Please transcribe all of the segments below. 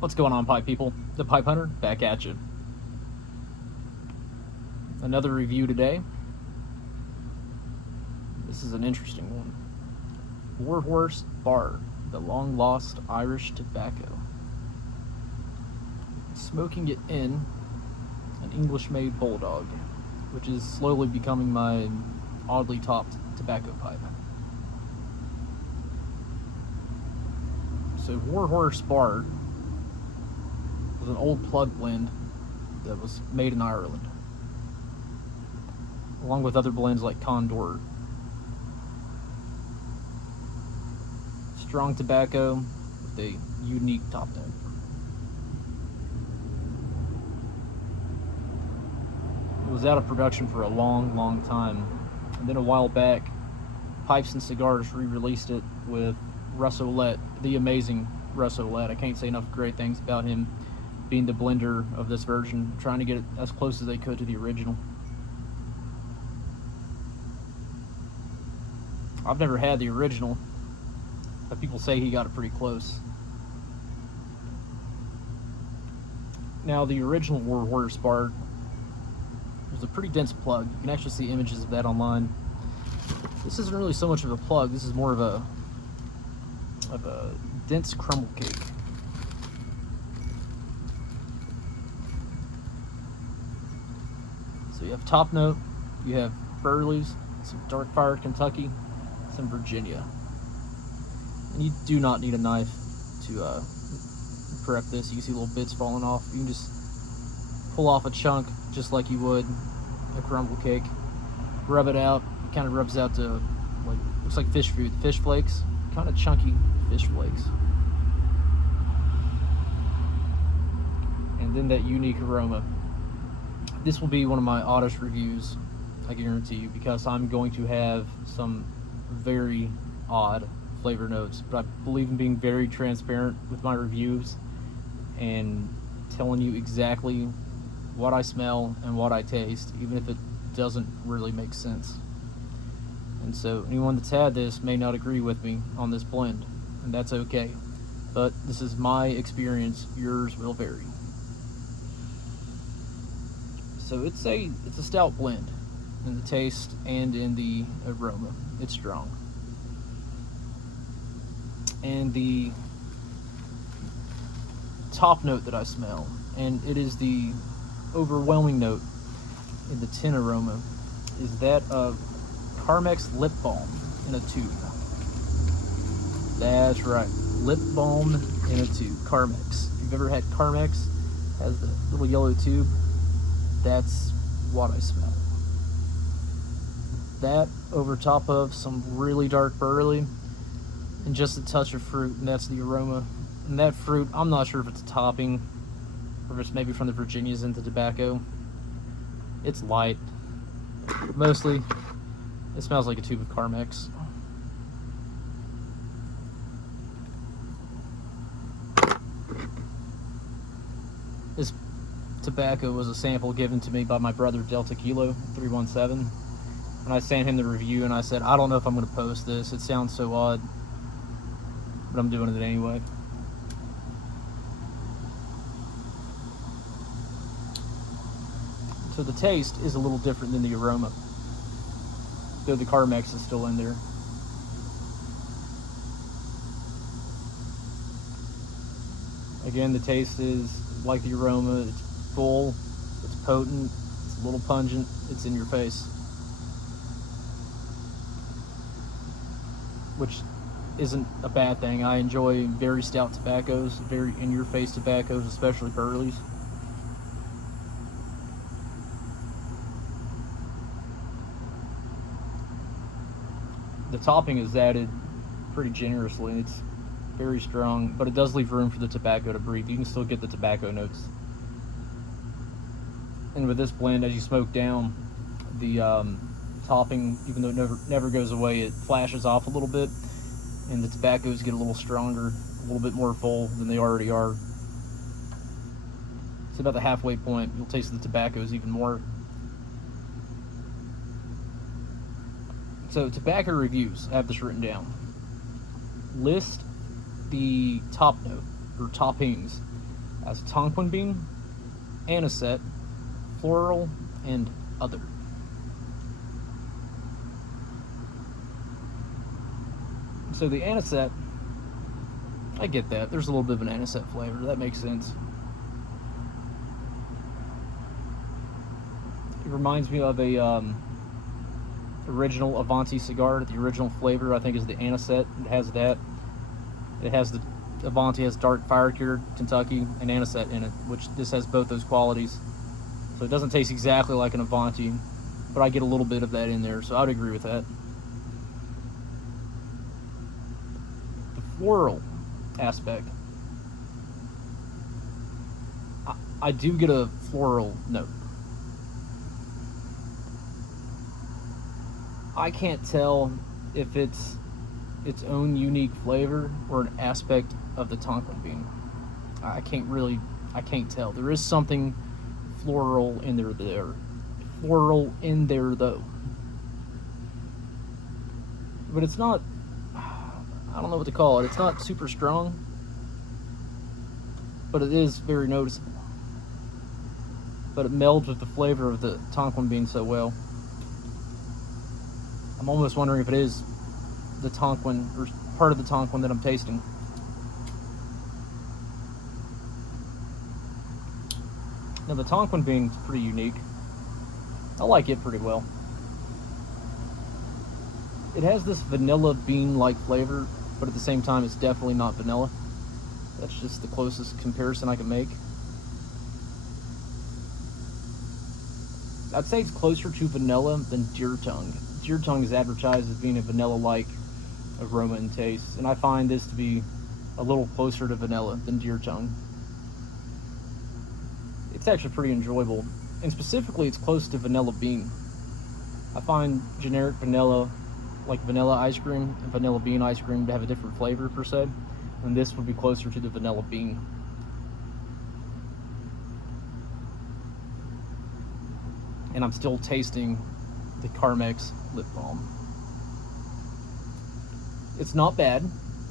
What's going on, pipe people? The Pipe Hunter back at you. Another review today. This is an interesting one. Warhorse Bar, the long lost Irish tobacco. Smoking it in an English-made Bulldog, which is slowly becoming my oddly topped tobacco pipe. So Warhorse Bar was an old plug blend that was made in Ireland, along with other blends like Condor. Strong tobacco with a unique top note. It was out of production for a long time, and then a while back, Pipes and Cigars re-released it with Russ Ouellette, the amazing Russ Ouellette. I can't say enough great things about him being the blender of this version, trying to get it as close as they could to the original. I've never had the original, but people say he got it pretty close. Now, the original Warhorse Bar was a pretty dense plug. You can actually see images of that online. This isn't really so much of a plug. This is more of a dense crumble cake. So you have top note, you have Burley's, some dark fire Kentucky, some Virginia. And you do not need a knife to prep this. You can see little bits falling off. You can just pull off a chunk just like you would a crumble cake. Rub it out. It kind of rubs out to, like, looks like fish food, fish flakes, kind of chunky fish flakes. And then that unique aroma. This will be one of my oddest reviews, I guarantee you, because I'm going to have some very odd flavor notes, but I believe in being very transparent with my reviews and telling you exactly what I smell and what I taste, even if it doesn't really make sense. And so anyone that's had this may not agree with me on this blend, and that's okay. But this is my experience, yours will vary. So it's a stout blend in the taste and in the aroma. It's strong. And the top note that I smell, and it is the overwhelming note in the tin aroma, is that of Carmex lip balm in a tube. That's right, lip balm in a tube. Carmex. If you've ever had Carmex, it has the little yellow tube. That's what I smell. That over top of some really dark Burley and just a touch of fruit, and that's the aroma. And that fruit, I'm not sure if it's a topping or if it's maybe from the Virginias into tobacco. It's light. Mostly, it smells like a tube of Carmex. This tobacco was a sample given to me by my brother Delta Kilo 317, and I sent him the review, and I said, I don't know if I'm going to post this. It sounds so odd, but I'm doing it anyway. So the taste is a little different than the aroma, though the Carmex is still in there. Again, the taste is like the aroma. It's full, it's potent, it's a little pungent, it's in your face. Which isn't a bad thing. I enjoy very stout tobaccos, very in-your-face tobaccos, especially Burley's. The topping is added pretty generously. It's very strong, but it does leave room for the tobacco to breathe. You can still get the tobacco notes. And with this blend, as you smoke down, the topping, even though it never goes away, it flashes off a little bit, and the tobaccos get a little stronger, a little bit more full than they already are. It's about the halfway point. You'll taste the tobaccos even more. So, tobacco reviews, I have this written down. List the top note, or toppings, as Tonquin Bean, Anisette, Floral, and Other. So the Anisette, I get that. There's a little bit of an Anisette flavor. That makes sense. It reminds me of a original Avanti cigar. The original flavor, I think, is the Anisette. It has that. It has the Avanti has dark fire cured Kentucky and Anisette in it, which this has both those qualities. So it doesn't taste exactly like an Avanti, but I get a little bit of that in there, so I'd agree with that. The floral aspect, I do get a floral note. I can't tell if it's its own unique flavor or an aspect of the Tonquin Bean. I can't tell. There is something floral in there. Floral in there though. But it's not, I don't know what to call it. It's not super strong, but it is very noticeable. But it melds with the flavor of the Tonquin Bean so well. I'm almost wondering if it is the Tonquin, or part of the Tonquin that I'm tasting. Now the Tonquin Bean is pretty unique. I like it pretty well. It has this vanilla bean-like flavor, but at the same time it's definitely not vanilla. That's just the closest comparison I can make. I'd say it's closer to vanilla than deer tongue. Deer tongue is advertised as being a vanilla-like aroma and taste, and I find this to be a little closer to vanilla than deer tongue. It's actually pretty enjoyable, and specifically it's close to vanilla bean. I find generic vanilla, like vanilla ice cream and vanilla bean ice cream, to have a different flavor per se, and this would be closer to the vanilla bean. And I'm still tasting the Carmex lip balm. It's not bad,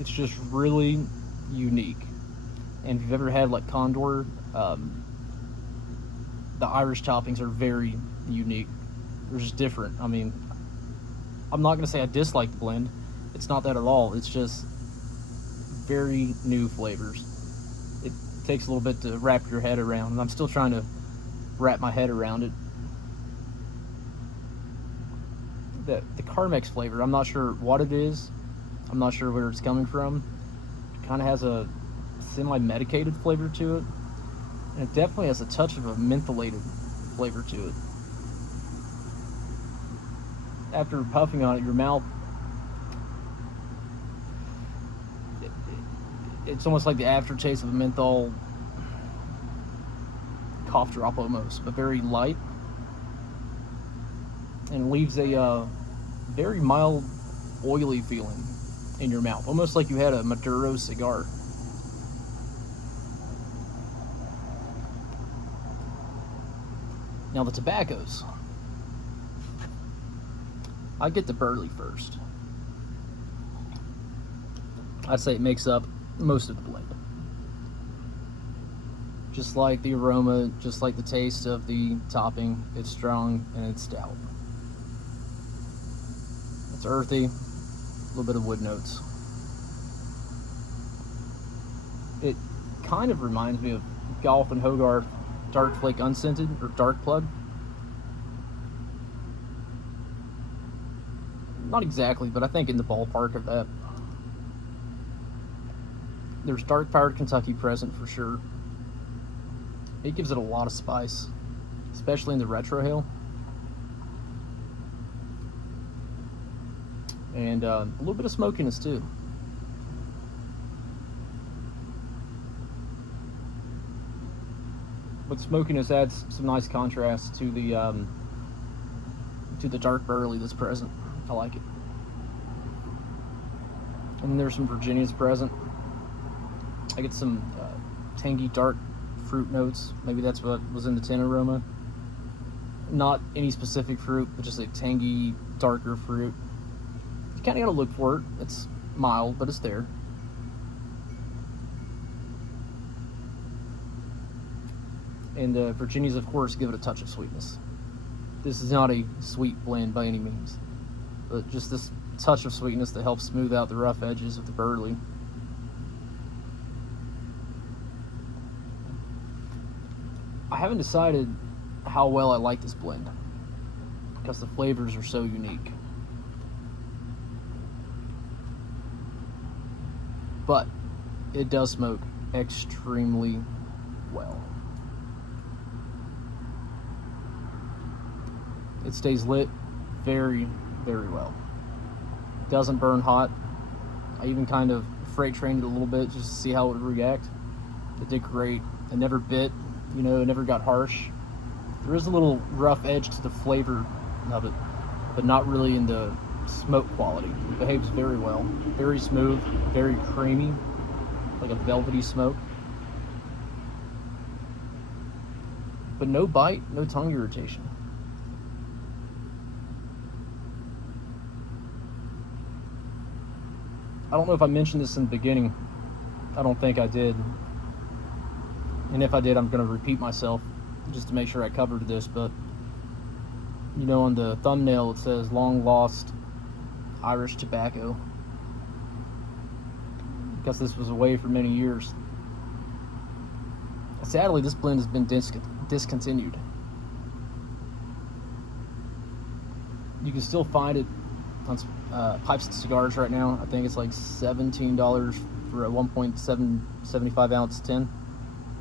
it's just really unique. And if you've ever had like Condor, the Irish toppings are very unique. They're just different. I mean, I'm not gonna say I dislike the blend. It's not that at all. It's just very new flavors. It takes a little bit to wrap your head around, and I'm still trying to wrap my head around it. The Carmex flavor, I'm not sure what it is. I'm not sure where it's coming from. It kind of has a semi-medicated flavor to it. And it definitely has a touch of a mentholated flavor to it. After puffing on it, your mouth, it's almost like the aftertaste of a menthol cough drop almost, but very light. And leaves a very mild, oily feeling in your mouth, almost like you had a Maduro cigar. Now the tobaccos. I get the Burley first. I'd say it makes up most of the blend. Just like the aroma, just like the taste of the topping, it's strong and it's stout. It's earthy, a little bit of wood notes. It kind of reminds me of Golf and Hogarth Dark Flake Unscented, or Dark Plug. Not exactly, but I think in the ballpark of that. There's dark fired Kentucky present for sure. It gives it a lot of spice, especially in the retrohale. And a little bit of smokiness too. But smokiness adds some nice contrast to the dark Burley that's present. I like it. And there's some Virginias present. I get some tangy dark fruit notes. Maybe that's what was in the tin aroma. Not any specific fruit, but just a tangy, darker fruit. You kind of gotta look for it. It's mild, but it's there. And Virginias, of course, give it a touch of sweetness. This is not a sweet blend by any means, but just this touch of sweetness that helps smooth out the rough edges of the Burley. I haven't decided how well I like this blend because the flavors are so unique. But it does smoke extremely well. It stays lit very, very well. Doesn't burn hot. I even kind of freight trained it a little bit just to see how it would react. It did great. It never bit, you know, it never got harsh. There is a little rough edge to the flavor of it, but not really in the smoke quality. It behaves very well. Very smooth, very creamy, like a velvety smoke. But no bite, no tongue irritation. I don't know if I mentioned this in the beginning. I don't think I did. And if I did, I'm going to repeat myself just to make sure I covered this. But, you know, on the thumbnail it says long lost Irish tobacco, because this was away for many years. Sadly, this blend has been discontinued. You can still find it on Pipes and Cigars right now. I think it's like $17 for a 1.75 ounce tin.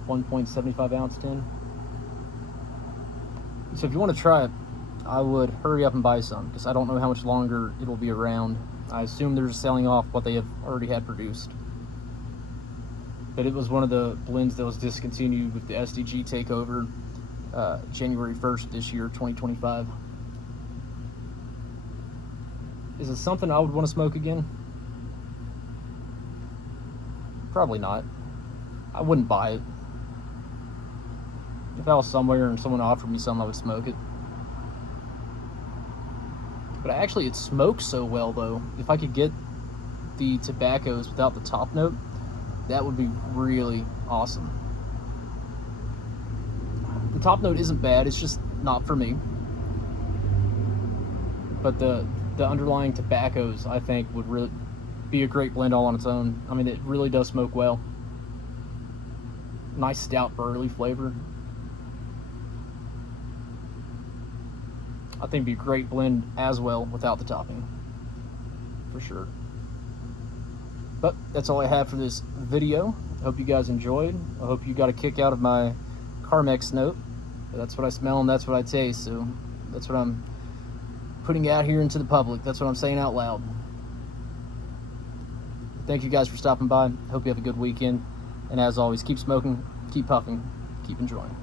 1.75 ounce tin. So if you want to try it, I would hurry up and buy some, because I don't know how much longer it'll be around. I assume they're just selling off what they have already had produced. But it was one of the blends that was discontinued with the SDG takeover January 1st this year, 2025. Is it something I would want to smoke again? Probably not. I wouldn't buy it. If I was somewhere and someone offered me some, I would smoke it. But actually, it smokes so well, though. If I could get the tobaccos without the top note, that would be really awesome. The top note isn't bad, it's just not for me. But the underlying tobaccos, I think, would really be a great blend all on its own. I mean, it really does smoke well. Nice stout Burley flavor. I think it'd be a great blend as well without the topping, for sure. But that's all I have for this video. I hope you guys enjoyed. I hope you got a kick out of my Carmex note. That's what I smell and that's what I taste, so that's what I'm putting out here into the public. That's what I'm saying out loud. Thank you guys for stopping by. Hope you have a good weekend. And as always, keep smoking, keep puffing, keep enjoying.